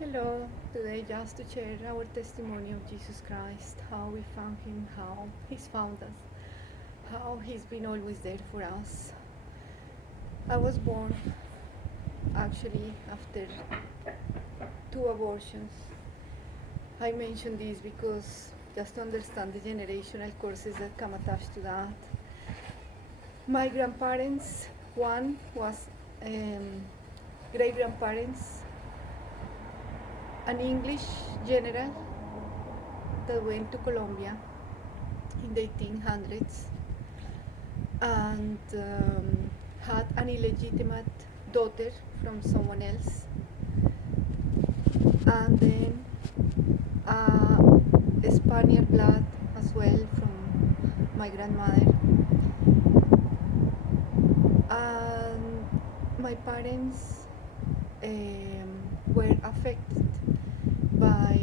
Hello, today just to share our testimony of Jesus Christ, how we found Him, how He's found us, how He's been always there for us. I was born actually after 2 abortions. I mention this because just to understand the generational courses that come attached to that. My grandparents, one was great grandparents, an English general that went to Colombia in the 1800s and had an illegitimate daughter from someone else, and then Spaniard blood as well from my grandmother. And my parents were affected by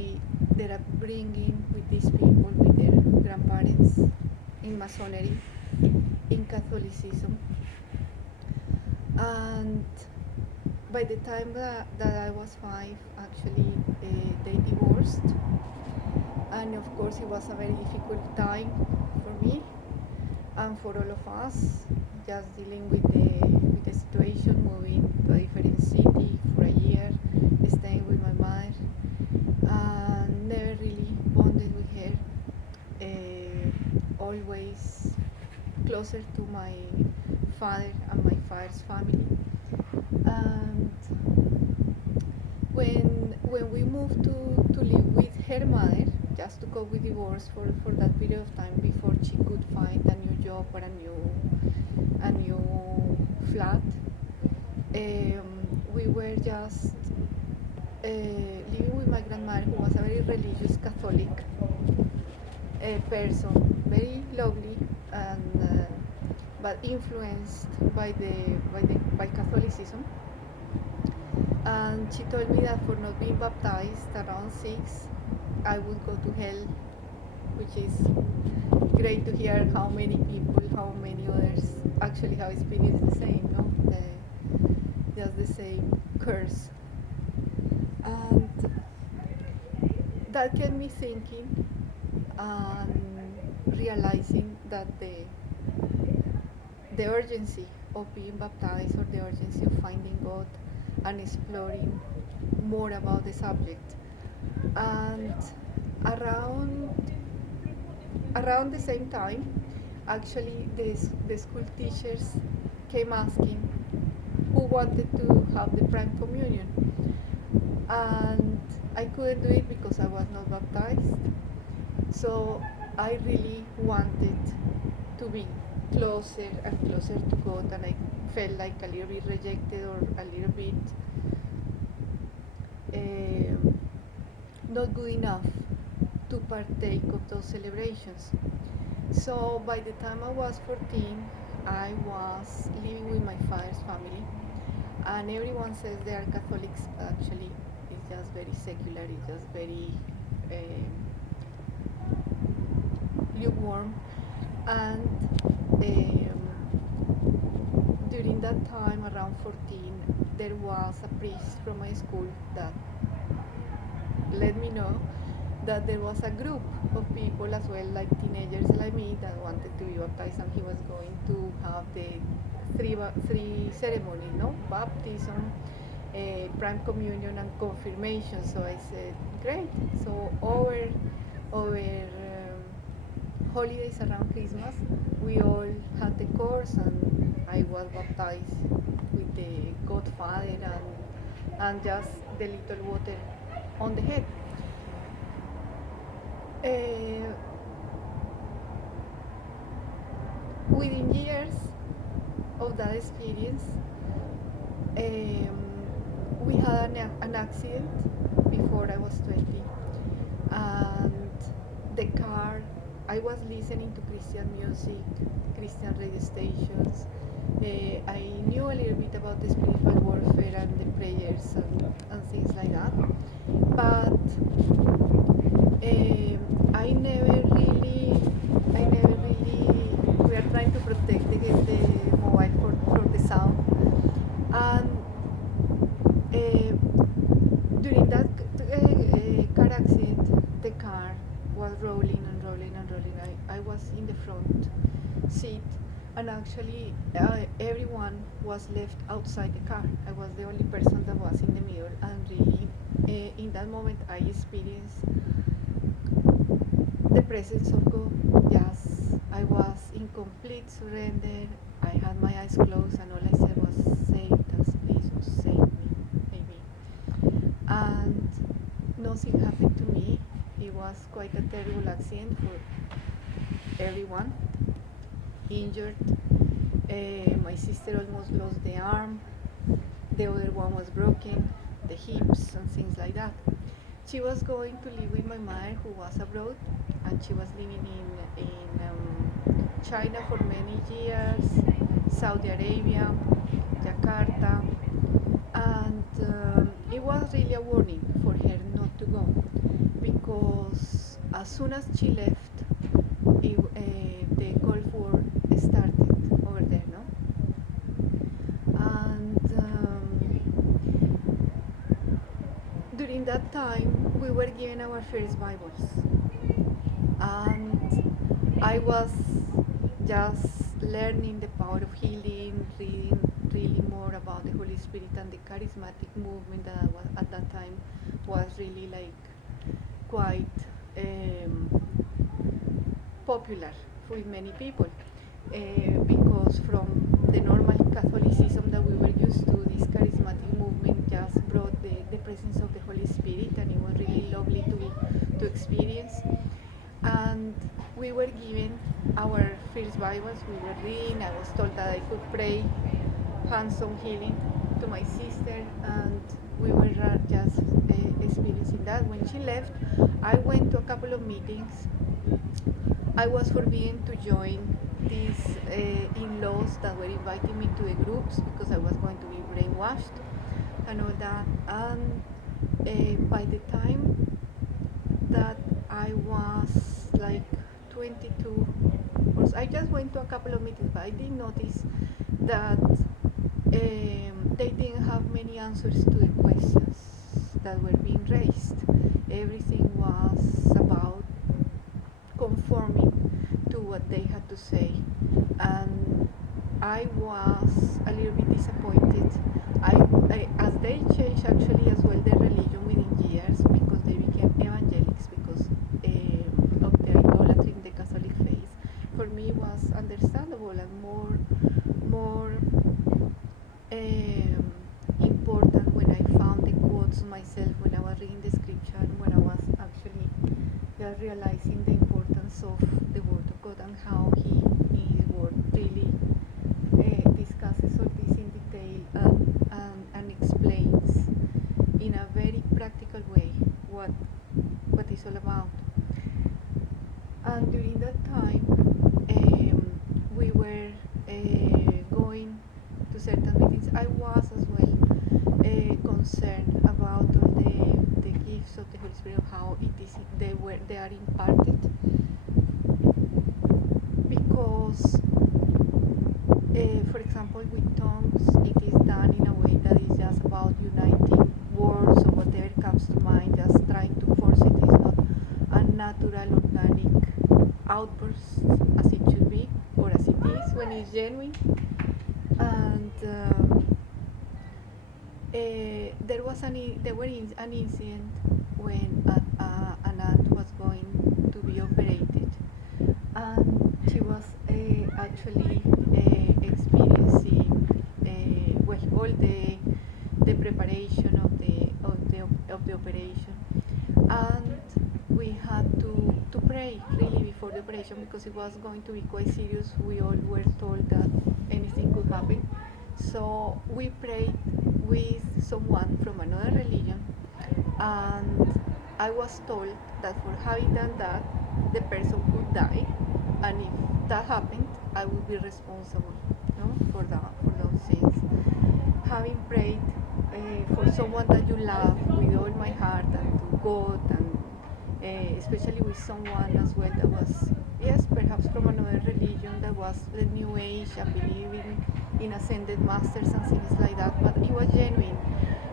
their upbringing with these people, with their grandparents, in Masonry, in Catholicism. And by the time that I was 5, actually, they divorced. And of course, it was a very difficult time for me and for all of us, just dealing with the situation, moving to a different city for a year, staying with my mother, and never really bonded with her. Always closer to my father and my father's family. And when we moved to live with her mother, just to cope with divorce for that period of time before she could find a new job or a new flat, we were just living with my grandmother, who was a very religious Catholic person, very lovely, and but influenced by Catholicism. And she told me that for not being baptized around 6, I would go to hell, which is great to hear how many people, how many others actually have experienced the same, no? Just the same curse. And that kept me thinking and realizing that the urgency of being baptized, or the urgency of finding God and exploring more about the subject. And around around the same time, actually, the school teachers came asking who wanted to have the prime communion, and I couldn't do it because I was not baptized. So I really wanted to be closer and closer to God, and I felt like a little bit rejected, or a little bit not good enough to partake of those celebrations. So by the time I was 14, I was living with my father's family, and everyone says they are Catholics, but actually it's just very secular, it's just very lukewarm. And during that time, around 14, there was a priest from my school that let me know that there was a group of people as well, like teenagers like me, that wanted to be baptized, and he was going to have the three ceremonies, no? Baptism, prime communion, and confirmation. So I said, great. So over holidays around Christmas, we all had the course, and I was baptized with the Godfather and just the little water on the head. Within years of that experience, we had an accident before I was 20, and the car, I was listening to Christian music, Christian radio stations. I knew a little bit about the spiritual warfare and the prayers and things like that, but we are trying to protect the mobile for the sound. And during that was rolling and rolling and rolling. I was in the front seat, and actually everyone was left outside the car. I was the only person that was in the middle, and really in that moment I experienced the presence of God. Yes, I was in complete surrender. I had my eyes closed, and all I said was, Satan, please save me, maybe. And nothing happened to me. It was quite a terrible accident for everyone injured. My sister almost lost the arm. The other one was broken, the hips and things like that. She was going to live with my mother, who was abroad, and she was living in China for many years, Saudi Arabia, Jakarta, and it was really a warning for her not to go, because as soon as she left, the Gulf War started over there, no? And during that time, we were given our first Bibles, and I was just learning the power of healing, reading really more about the Holy Spirit and the charismatic movement that was, at that time was really like quite popular with many people, because from the normal Catholicism that we were used to, this charismatic movement just brought the presence of the Holy Spirit, and it was really lovely to experience. And we were given our first Bibles, we were reading. I was told that I could pray hands-on healing to my sister, and we were just experiencing that. When she left, I went to a couple of meetings. I was forbidden to join these in-laws that were inviting me to the groups, because I was going to be brainwashed and all that. And by the time that I was like 22, I just went to a couple of meetings, but I did notice that they didn't have many answers to the questions that were being raised. Everything was about conforming to what they had to say, and I was a little bit disappointed. As they changed actually as well their religion within years, because they became evangelics because of the idolatry in the Catholic faith. For me, it was understandable and more important when I found the quotes myself, when I was reading the scripture, when I was actually just realizing the importance of the Word of God and how He, in His Word, really discusses all this in detail, and explains in a very practical way what it's all about. And during that time, we were going to certain meetings. I was as well concerned about all the gifts of the Holy Spirit, how they are imparted, because for example, with tongues, it is done in a way that is just about uniting words or whatever comes to mind, just trying to force it. It's not a natural, organic outburst as it should be, or as it is when it's genuine. And there was an incident when an aunt was going to be operated, and she was actually experiencing all the preparation of the operation, and we had to pray really before the operation, because it was going to be quite serious. We all were told that anything could happen. So we prayed with someone from another religion, and I was told that for having done that, the person could die, and if that happened, I would be responsible, no, for those things. Having prayed for someone that you love with all my heart, and to God, and especially with someone as well that was, yes, perhaps from another religion, that was the New Age and believing in ascended masters and things like that, but it was genuine.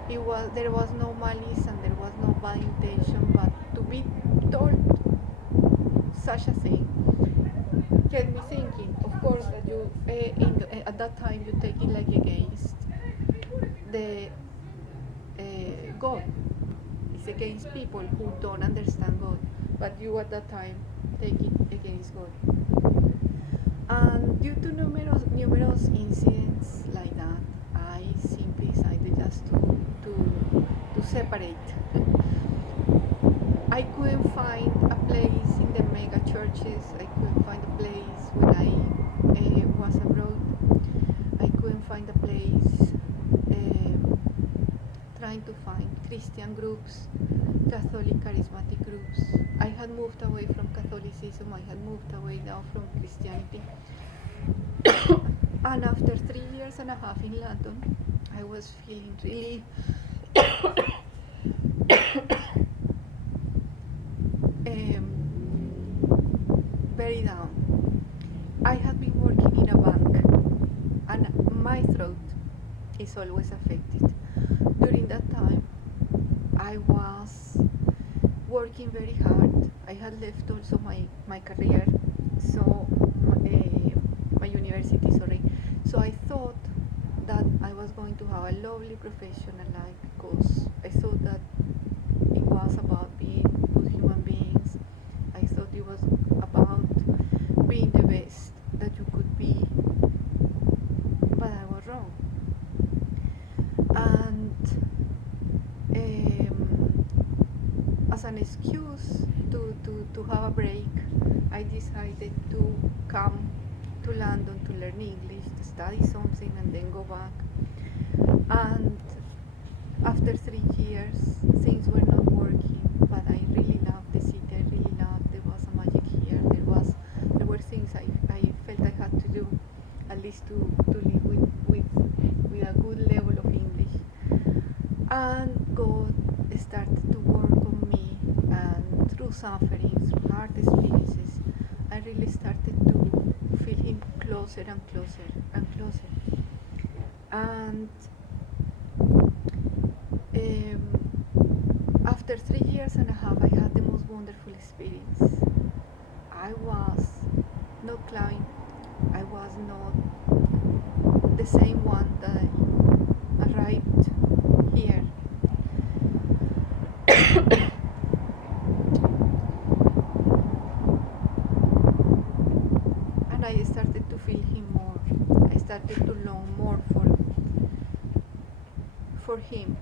There was no malice and there was no bad intention, but to be told that time you take it like against the God. It's against people who don't understand God, but you at that time take it against God. And due to numerous incidents like that, I simply decided just to separate. I couldn't find a place in the mega churches. I couldn't find a place when I was abroad. I couldn't find a place trying to find Christian groups, Catholic charismatic groups. I had moved away from Catholicism. I had moved away now from Christianity. And after 3 years and a half in London, I was feeling really very down. I had been working in a bank, and my throat is always affected. During that time, I was working very hard. I had left also my career, so my university, sorry. So I thought that I was going to have a lovely professional life because I thought that it was about being good human beings. I thought it was about being the best that you could be, but I was wrong. And as an excuse to have a break, I decided to come to London to learn English, to study something, and then go back. And after 3 years, things were not working, but I really loved the city. I really loved. There was a magic here. There were things I felt I had to do, at least to live with a good level of English. And God started to work on me, and through suffering, through hard experiences, I really started to feel Him closer and closer and closer. And after 3 years and a half, I had the most wonderful experience. I was not climbing. I was not the same one that arrived here. And I started to feel Him more. I started to long more for Him,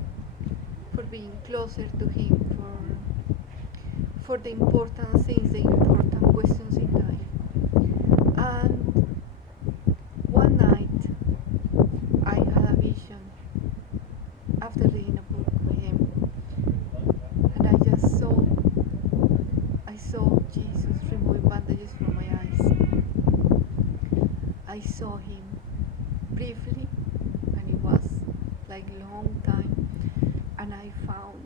for being closer to Him, for the important things, the important questions in life. And one night I had a vision after reading a book by him, and I saw Jesus remove bandages from my eyes. I saw Him briefly, and it was like long time, and I found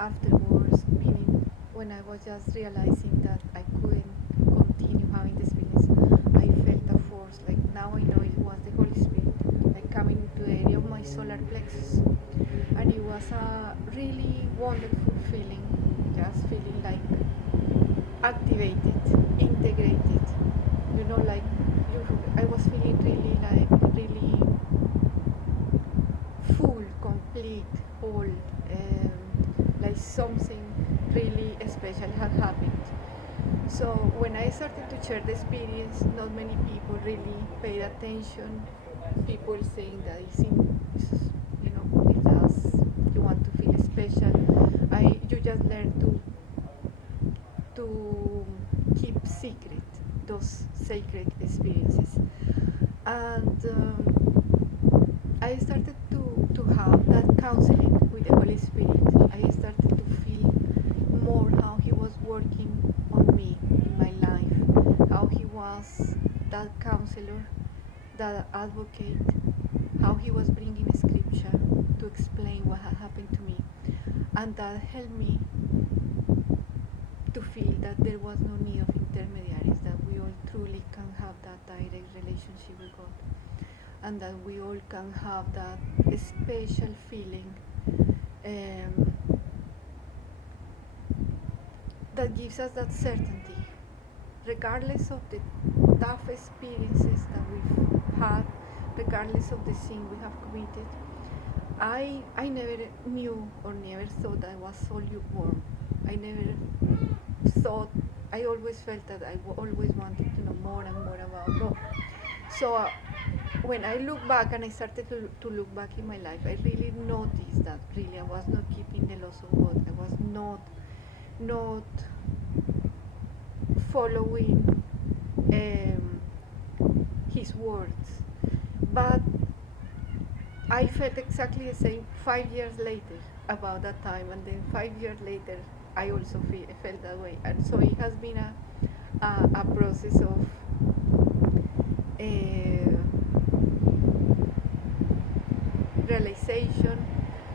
afterwards, meaning when I was just realizing that I couldn't continue having the experience, I felt a force, like now I know it was the Holy Spirit, like coming into the area of my solar plexus. And it was a really wonderful feeling, just feeling like activated, integrated, like I was feeling really full, complete, whole, like something really special had happened. So when I started to share the experience, not many people really paid attention. People saying that it's just you want to feel special. You just learn to keep secret those sacred experiences. And I started to have that counseling with the Holy Spirit. I started to feel more how He was working on me in my life, how He was that counselor, that advocate, how He was bringing scripture to explain what had happened to me, and that helped me to feel that there was no need of intermediaries, that we all truly can have that direct relationship with God, and that we all can have that special feeling that gives us that certainty, regardless of the tough experiences that we've had, regardless of the sin we have committed. I never knew or never thought I was so lukewarm. I never thought, I always felt that I always wanted to know more and more about God. So when I look back and I started to look back in my life, I really noticed that really I was not keeping the laws of God. I was not following His words. But I felt exactly the same 5 years later about that time, and then 5 years later I also felt that way. And so it has been a process of realization,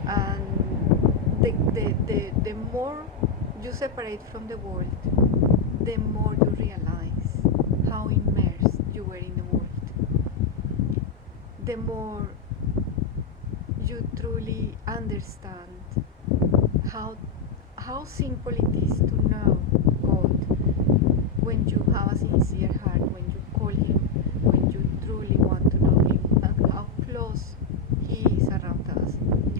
and the more you separate from the world, the more you realize how immersed you were in the world, the more you truly understand how simple it is to know God when you have a sincere heart, when you call Him, when you truly want to know Him, and how close He is around us.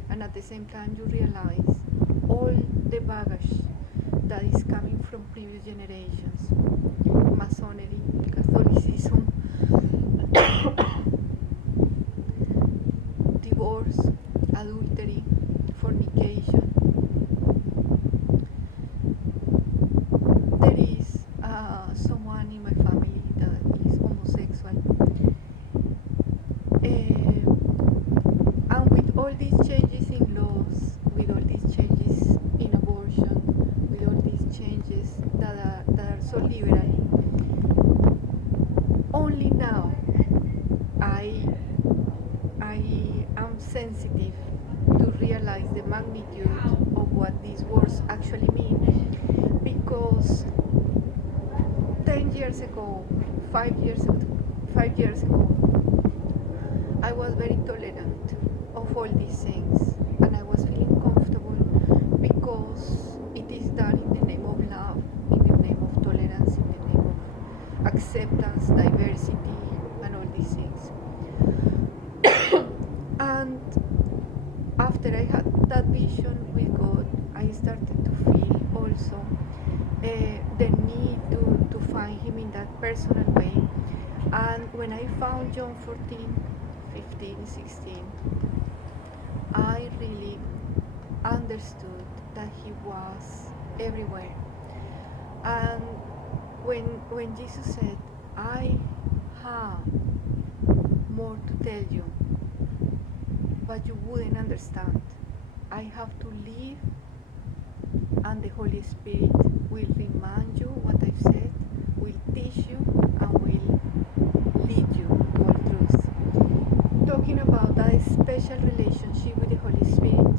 And at the same time, you realize all the baggage that is coming from previous generations: Masonry, Catholicism, divorce, adultery, fornication. There is someone in my family that is homosexual. And with all these changes in laws, with all these changes in abortion, with all these changes that are so liberal, only now I am sensitive to realize the magnitude of what these words actually mean. Because 10 years ago, 5 years ago, I was very tolerant of all these things, and I was feeling comfortable because it is done in the name of love, in the name of tolerance, in the name of acceptance, diversity, and all these things. And after I had that vision with God, I started to feel also the need to find Him in that personal way. And when I found John 14, 15, 16, I really understood that He was everywhere. And when Jesus said, I have more to tell you, but you wouldn't understand. I have to live, and the Holy Spirit will remind you what I've said, will teach you, and will lead you to all truth. Talking about that special relationship with the Holy Spirit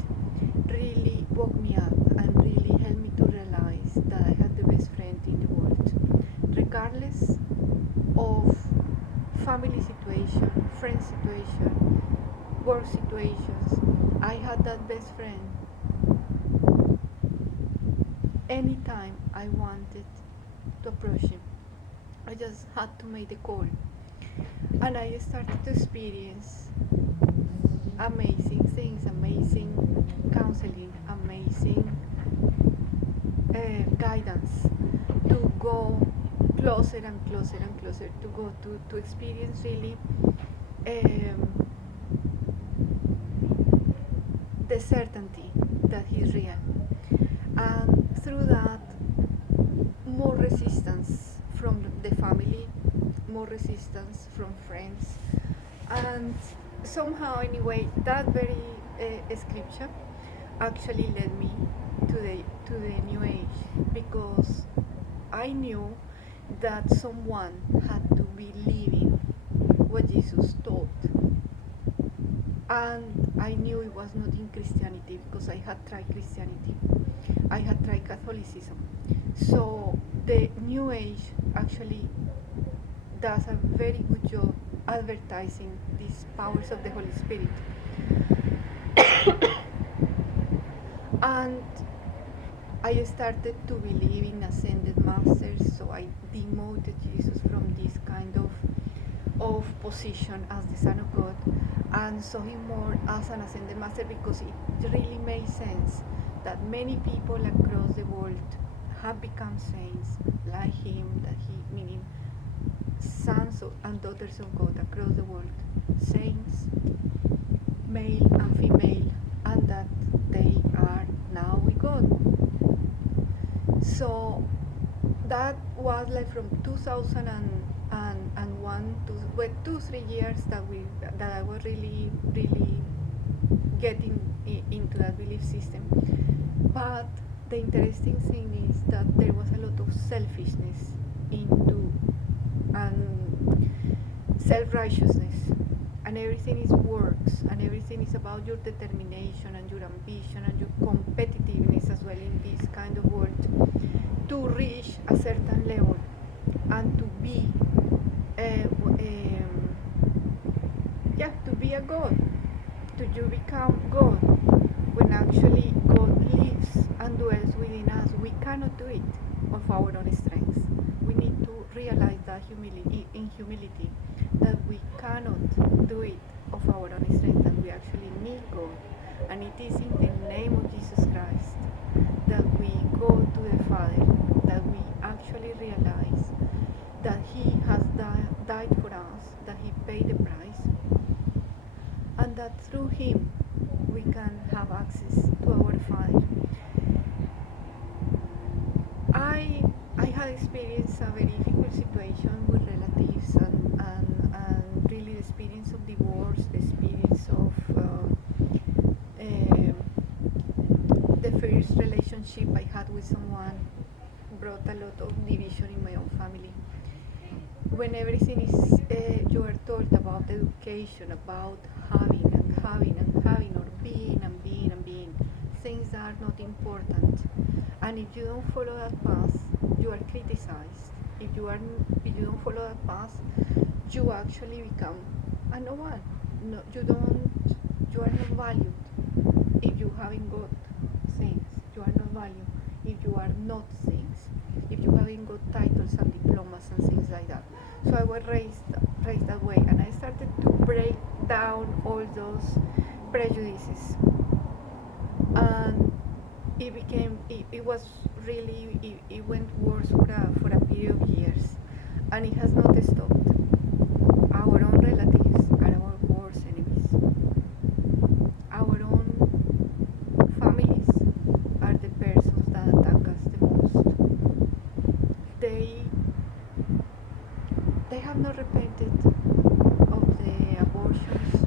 really woke me up and really helped me to realize that I had the best friend in the world. Regardless of family situation, friend situation, work situations, I had that best friend anytime I wanted to approach him. I just had to make the call, and I started to experience amazing things, amazing counseling, amazing guidance to go closer and closer and closer, to go to experience really the certainty that He's real. And through that, more resistance from the family, more resistance from friends, and somehow anyway that very scripture actually led me to the New Age, because I knew that someone had to be living what Jesus taught, and I knew it was not in Christianity, because I had tried Christianity, I had tried Catholicism. So the New Age actually does a very good job advertising these powers of the Holy Spirit. And I started to believe in ascended masters, so I demoted Jesus from this kind of of position as the Son of God, and saw him more as an ascended master, because it really made sense that many people across the world have become saints like him, that he, meaning sons and daughters of God across the world, saints, male and female, and that they are now with God. So that was like from 2001 to 2-3 years that I was really getting into that belief system. But the interesting thing is that there was a lot of selfishness into and self-righteousness, and everything is works, and everything is about your determination and your ambition and your competitiveness as well in this kind of world, to reach a certain level and to be to be a God, to you become God, when actually God lives and dwells within us. We cannot do it of our own strength. We need to realize that in humility, that we cannot do it of our own strength, that we actually need God. And it is in the name of Jesus Christ that we go to the Father, that we actually realize that He has died for us, that He paid the price, and that through Him we can have access to our Father. I had experienced a very difficult situation with relatives, and really the experience of divorce, the experience of the first relationship I had with someone brought a lot of division in my own family. When everything is, you are told about education, about having, or being, things are not important. And if you don't follow that path, you are criticized. If you don't follow that path, you actually become a no one. No, you are not valued if you haven't got things. You are not valued if you are not things. If you haven't got titles and diplomas and things like that. So I was raised that way, and I started to break down all those prejudices. And it was really, it went worse for a period of years, and it has not stopped. Our own relatives are our worst enemies. Our own families are the persons that attack us the most. They have not repented of the abortions,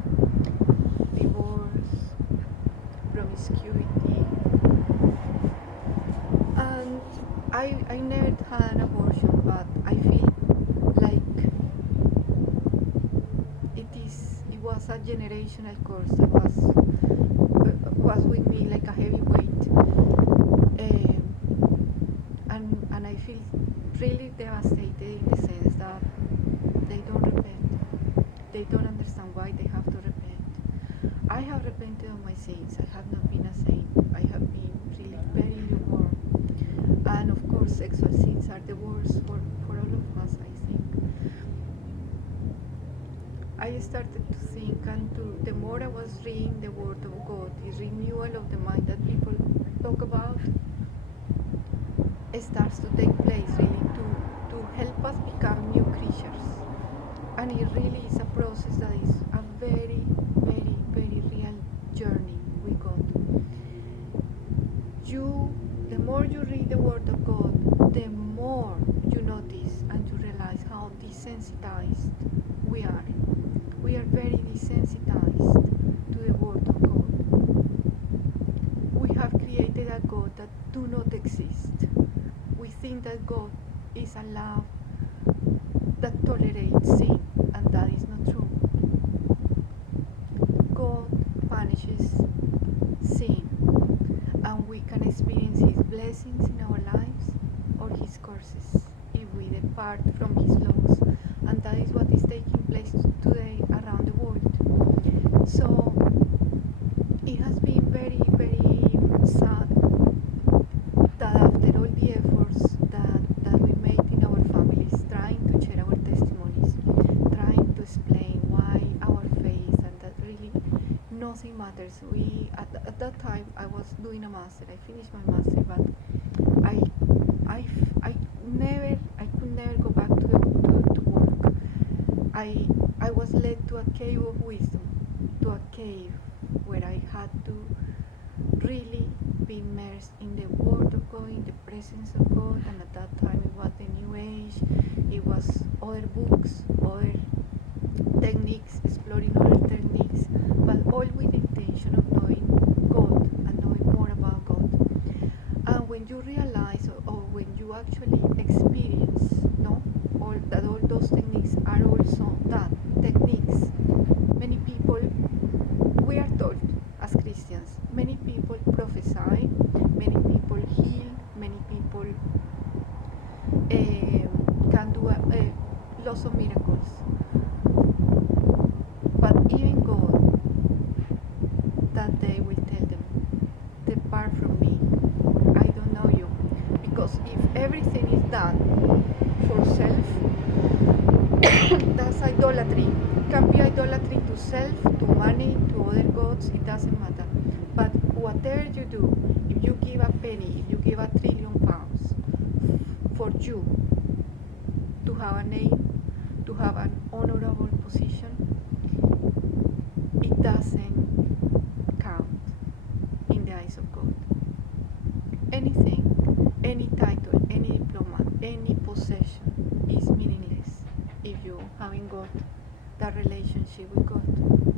divorce, promiscuity, and I never had an abortion, but I feel like it was a generational curse that was with me like a heavy weight, and I feel really devastated in the sense that they don't repent. They don't understand why they have to repent. I have repented of my sins. I have not been a saint. I have been really very lukewarm. And of course, sexual sins are the worst for all of us, I think. I started to think, and the more I was reading the Word of God, the renewal of the mind that people talk about starts to take place, really, to help us become new creatures. And it really is a process that is a very, very, very real journey with God. The more you read the Word of God, the more you notice and you realize how desensitized we are. We are very desensitized to the Word of God. We have created a God that do not exist. We think that God is a love that tolerates sin, and that is not true. God punishes sin, and we can experience His blessings in our lives or His curses if we depart from His laws, and that is what is taking place today around the world. So it has been very, very sad that after all the efforts that we made in our families, trying to share our testimonies, trying to say matters. We at that time I was doing a master. I finished my master, but I I could never go back to work. I was led to a cave of wisdom, to a cave where I had to really be immersed in the Word of God, in the presence of God. And at that time it was the New Age, it was other books, other techniques, exploring other techniques, but all with the intention of knowing God and knowing more about God. And when you realize, or when you actually experience, no, all those techniques are also that techniques. Many people, we are taught as Christians, many people prophesy, many people heal, many people can do lots of miracles. But even God, that day will tell them, depart from me, I don't know you. Because if everything is done for self, that's idolatry. It can be idolatry to self, to money, to other gods, it doesn't matter. But whatever you do, if you give a penny, if you give £1 trillion for you to have a name, to have an honorable position, it doesn't count in the eyes of God. Anything, any title, any diploma, any possession is meaningless if you haven't got that relationship with God.